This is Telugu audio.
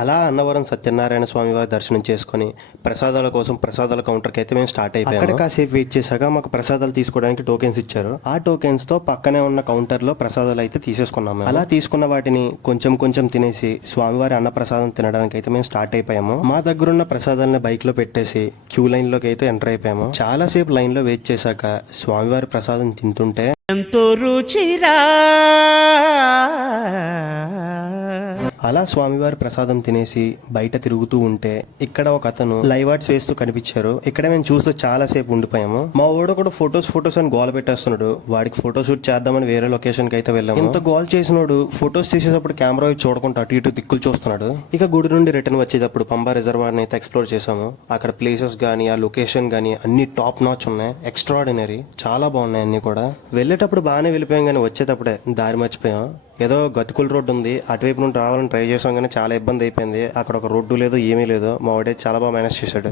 అలా అన్నవరం సత్యనారాయణ స్వామి వారి దర్శనం చేసుకుని ప్రసాదాల కోసం ప్రసాదాల కౌంటర్కి అయితే మేము స్టార్ట్ అయిపోయాము. అక్కడ కాసేపు వెయిట్ చేశాక మాకు ప్రసాదాలు తీసుకోవడానికి టోకెన్స్ ఇచ్చారు. ఆ టోకెన్స్ తో పక్కనే ఉన్న కౌంటర్ లో ప్రసాదాలు అయితే తీసేసుకున్నాము. అలా తీసుకున్న వాటిని కొంచెం కొంచెం తినేసి స్వామివారి అన్న ప్రసాదం తినడానికి అయితే మేము స్టార్ట్ అయిపోయాము. మా దగ్గర ఉన్న ప్రసాదాలను బైక్ లో పెట్టేసి క్యూ లైన్ లోకి అయితే ఎంటర్ అయిపోయాము. చాలా సేపు లైన్ లో వెయిట్ చేశాక స్వామివారి ప్రసాదం తింటుంటే ఎంతో రుచిరా అలా స్వామివారి ప్రసాదం తినేసి బయట తిరుగుతూ ఉంటే ఇక్కడ ఒక అతను లైవ్ ఆర్ట్స్ వేస్తూ కనిపించారు. ఇక్కడ మేము చూస్తూ చాలా సేపు ఉండిపోయాము. మా ఓడ కూడా ఫొటోస్ అని గోల పెట్టేస్తున్నాడు. వాడికి ఫోటో షూట్ చేద్దామని వేరే లొకేషన్ కి అయితే వెళ్ళాము. ఇంత గోల్ చేసినోడు ఫొటోస్ తీసేటప్పుడు కెమెరా చూడకుండా అటు ఇటు దిక్కులు చూస్తున్నాడు. ఇక గుడి నుండి రిటర్న్ వచ్చేటప్పుడు పంబా రిజర్వాయర్ అయితే ఎక్స్ప్లోర్ చేసాము. అక్కడ ప్లేసెస్ గానీ ఆ లొకేషన్ గానీ అన్ని టాప్ నాచ్ ఉన్నాయి. ఎక్స్ట్రాడినరీ, చాలా బాగున్నాయి అన్ని కూడా. వెళ్ళేటప్పుడు బాగానే వెళ్ళిపోయాం కానీ వచ్చేటప్పుడే దారి మర్చిపోయాం. ఏదో గతుకుల రోడ్డు ఉంది, అటువైపు నుండి రావాలని ట్రై చేసాం కానీ చాలా ఇబ్బంది అయిపోయింది. అక్కడ ఒక రోడ్డు లేదు, ఏమీ లేదు. మా వాడే చాలా బాగా మేనేజ్ చేశాడు.